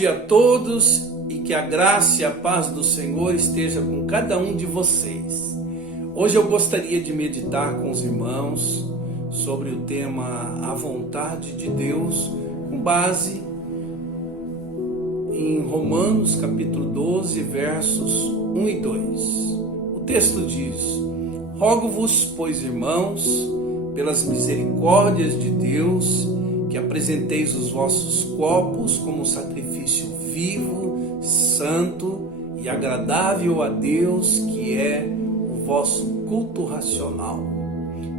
dia a todos e que a graça e a paz do Senhor esteja com cada um de vocês. Hoje eu gostaria de meditar com os irmãos sobre o tema A Vontade de Deus, com base em Romanos capítulo 12, versos 1 e 2. O texto diz: Rogo-vos, pois, irmãos, pelas misericórdias de Deus, que apresenteis os vossos corpos como sacrifício vivo, santo e agradável a Deus, que é o vosso culto racional.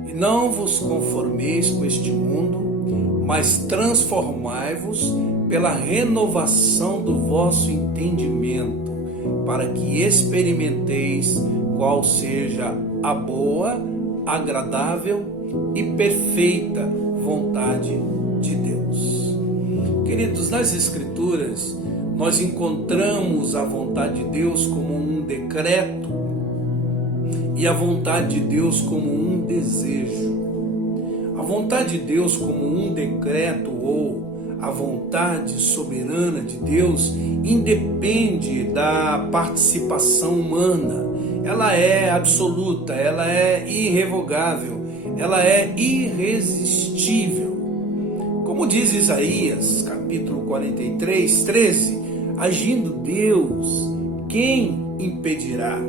E não vos conformeis com este mundo, mas transformai-vos pela renovação do vosso entendimento, para que experimenteis qual seja a boa, agradável e perfeita vontade de Deus. Queridos, nas Escrituras nós encontramos a vontade de Deus como um decreto e a vontade de Deus como um desejo. A vontade de Deus como um decreto ou a vontade soberana de Deus independe da participação humana. Ela é absoluta, ela é irrevogável, ela é irresistível. Como diz Isaías, capítulo 43, 13, agindo Deus, quem impedirá?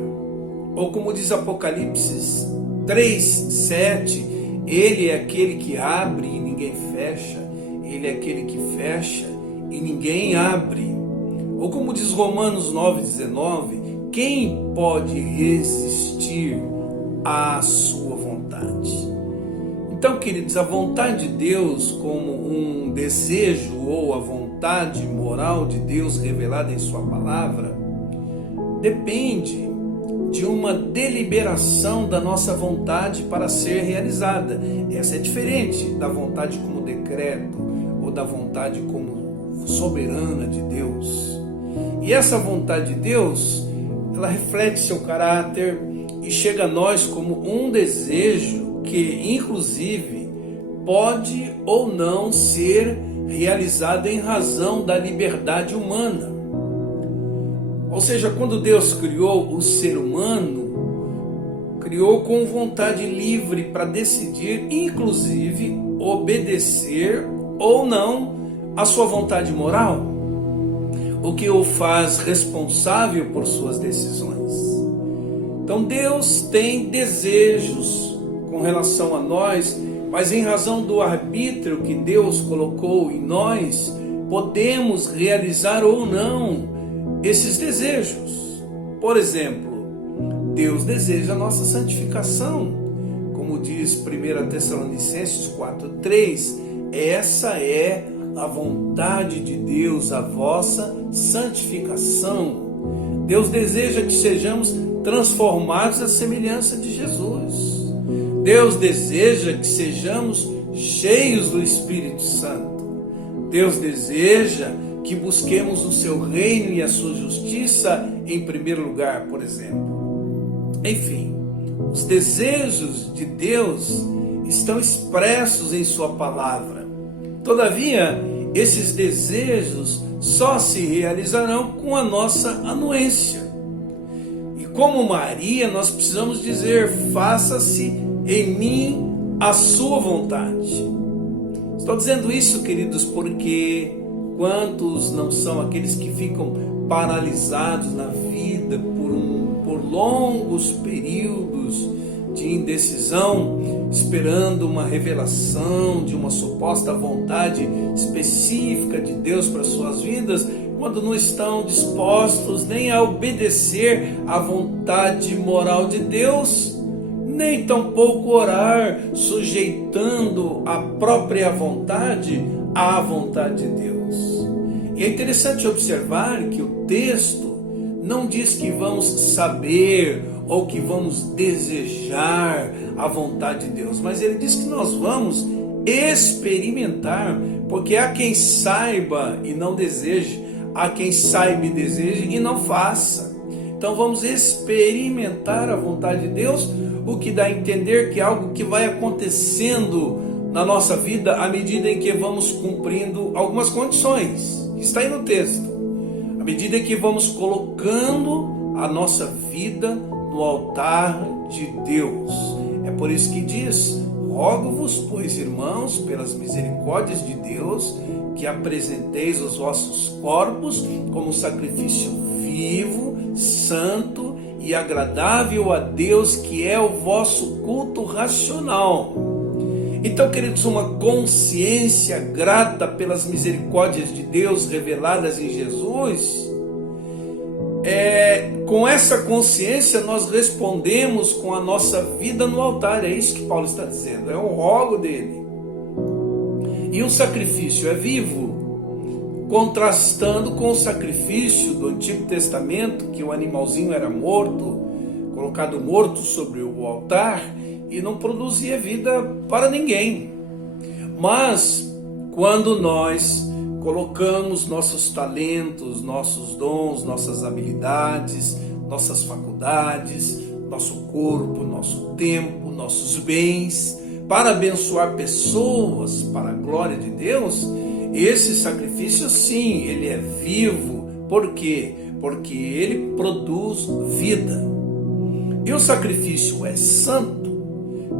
Ou como diz Apocalipse 3, 7, Ele é aquele que abre e ninguém fecha, Ele é aquele que fecha e ninguém abre. Ou como diz Romanos 9, 19, quem pode resistir à sua vontade? Então, queridos, a vontade de Deus como um desejo ou a vontade moral de Deus revelada em sua palavra depende de uma deliberação da nossa vontade para ser realizada. Essa é diferente da vontade como decreto ou da vontade como soberana de Deus. E essa vontade de Deus, ela reflete seu caráter e chega a nós como um desejo que, inclusive, pode ou não ser realizado em razão da liberdade humana. Ou seja, quando Deus criou o ser humano, criou com vontade livre para decidir, inclusive, obedecer ou não à sua vontade moral, o que o faz responsável por suas decisões. Então Deus tem desejos com relação a nós, mas em razão do arbítrio que Deus colocou em nós, podemos realizar ou não esses desejos. Por exemplo, Deus deseja a nossa santificação, como diz 1 Tessalonicenses 4:3, essa é a vontade de Deus, a vossa santificação. Deus deseja que sejamos transformados à semelhança de Jesus. Deus deseja que sejamos cheios do Espírito Santo. Deus deseja que busquemos o seu reino e a sua justiça em primeiro lugar, por exemplo. Enfim, os desejos de Deus estão expressos em sua palavra. Todavia, esses desejos só se realizarão com a nossa anuência. E como Maria, nós precisamos dizer: faça-se em mim a sua vontade. Estou dizendo isso, queridos, porque quantos não são aqueles que ficam paralisados na vida por longos períodos de indecisão, esperando uma revelação de uma suposta vontade específica de Deus para suas vidas, quando não estão dispostos nem a obedecer à vontade moral de Deus, nem tampouco orar, sujeitando a própria vontade à vontade de Deus. E é interessante observar que o texto não diz que vamos saber ou que vamos desejar a vontade de Deus, mas ele diz que nós vamos experimentar, porque há quem saiba e não deseje, há quem saiba e deseje e não faça. Então vamos experimentar a vontade de Deus, o que dá a entender que é algo que vai acontecendo na nossa vida à medida em que vamos cumprindo algumas condições. Está aí no texto. À medida que vamos colocando a nossa vida no altar de Deus. É por isso que diz: rogo-vos, pois, irmãos, pelas misericórdias de Deus, que apresenteis os vossos corpos como sacrifício vivo, santo e agradável a Deus, que é o vosso culto racional. Então, queridos, uma consciência grata pelas misericórdias de Deus reveladas em Jesus, com essa consciência nós respondemos com a nossa vida no altar. É isso que Paulo está dizendo, é um rogo dele. E o sacrifício é vivo, contrastando com o sacrifício do Antigo Testamento, que o animalzinho era morto, colocado morto sobre o altar, e não produzia vida para ninguém. Mas quando nós colocamos nossos talentos, nossos dons, nossas habilidades, nossas faculdades, nosso corpo, nosso tempo, nossos bens, para abençoar pessoas, para a glória de Deus, esse sacrifício, sim, ele é vivo. Por quê? Porque ele produz vida. E o sacrifício é santo,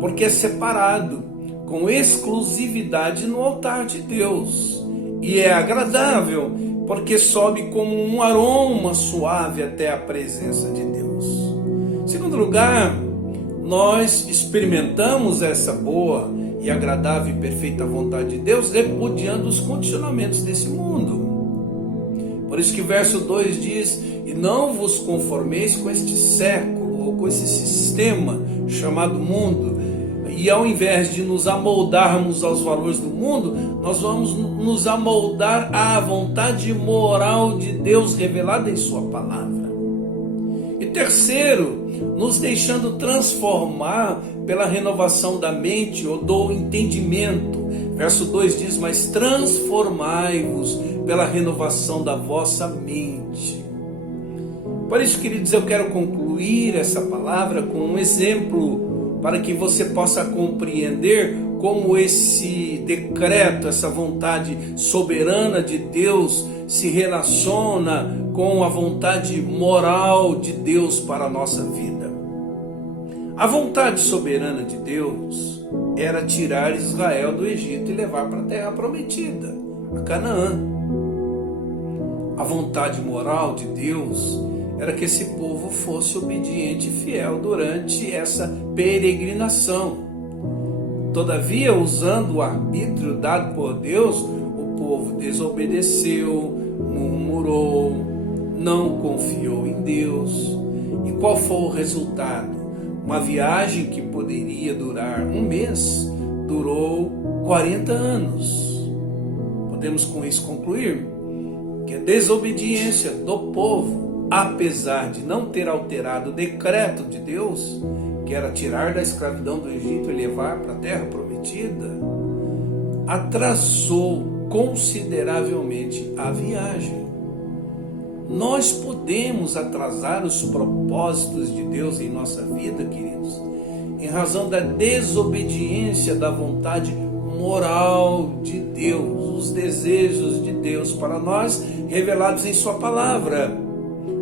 porque é separado, com exclusividade no altar de Deus. E é agradável, porque sobe como um aroma suave até a presença de Deus. Em segundo lugar, nós experimentamos essa boa e agradável e perfeita vontade de Deus, repudiando os condicionamentos desse mundo. Por isso que o verso 2 diz: e não vos conformeis com este século, ou com esse sistema chamado mundo. E ao invés de nos amoldarmos aos valores do mundo, nós vamos nos amoldar à vontade moral de Deus revelada em sua palavra. E terceiro, nos deixando transformar pela renovação da mente ou do entendimento. Verso 2 diz: mas transformai-vos pela renovação da vossa mente. Por isso, queridos, eu quero concluir essa palavra com um exemplo, para que você possa compreender como esse decreto, essa vontade soberana de Deus se relaciona com a vontade moral de Deus para a nossa vida. A vontade soberana de Deus era tirar Israel do Egito e levar para a terra prometida, a Canaã. A vontade moral de Deus era que esse povo fosse obediente e fiel durante essa peregrinação. Todavia, usando o arbítrio dado por Deus, o povo desobedeceu, murmurou, não confiou em Deus. E qual foi o resultado? Uma viagem que poderia durar um mês, durou 40 anos. Podemos com isso concluir que a desobediência do povo, apesar de não ter alterado o decreto de Deus, que era tirar da escravidão do Egito e levar para a terra prometida, atrasou consideravelmente a viagem. Nós podemos atrasar os propósitos de Deus em nossa vida, queridos, em razão da desobediência da vontade moral de Deus, os desejos de Deus para nós revelados em sua palavra.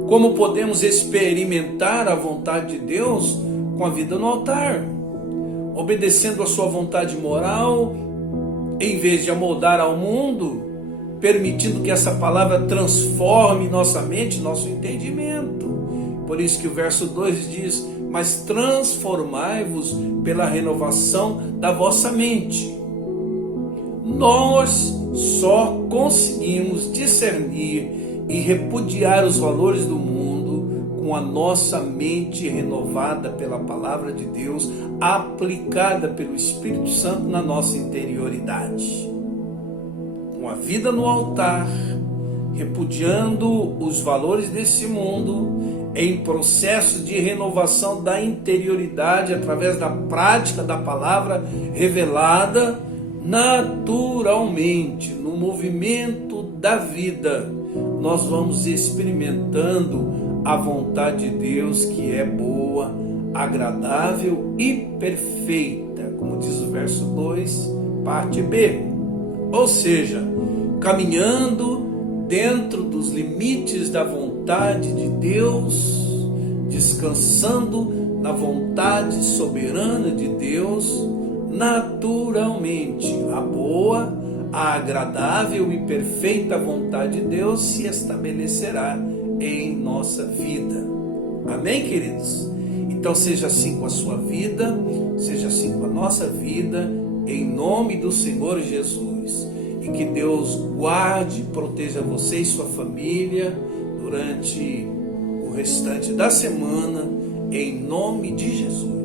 Como podemos experimentar a vontade de Deus com a vida no altar? Obedecendo a sua vontade moral, em vez de amoldar ao mundo, permitindo que essa palavra transforme nossa mente, nosso entendimento. Por isso que o verso 2 diz: mas transformai-vos pela renovação da vossa mente. Nós só conseguimos discernir e repudiar os valores do mundo com a nossa mente renovada pela palavra de Deus, aplicada pelo Espírito Santo na nossa interioridade. Com a vida no altar, repudiando os valores desse mundo, em processo de renovação da interioridade através da prática da palavra revelada, naturalmente, no movimento da vida, nós vamos experimentando a vontade de Deus, que é boa, agradável e perfeita, como diz o verso 2, parte B. Ou seja, caminhando dentro dos limites da vontade de Deus, descansando na vontade soberana de Deus, naturalmente a boa, a agradável e perfeita vontade de Deus se estabelecerá em nossa vida. Amém, queridos? Então seja assim com a sua vida, seja assim com a nossa vida, em nome do Senhor Jesus. E que Deus guarde e proteja você e sua família durante o restante da semana, em nome de Jesus.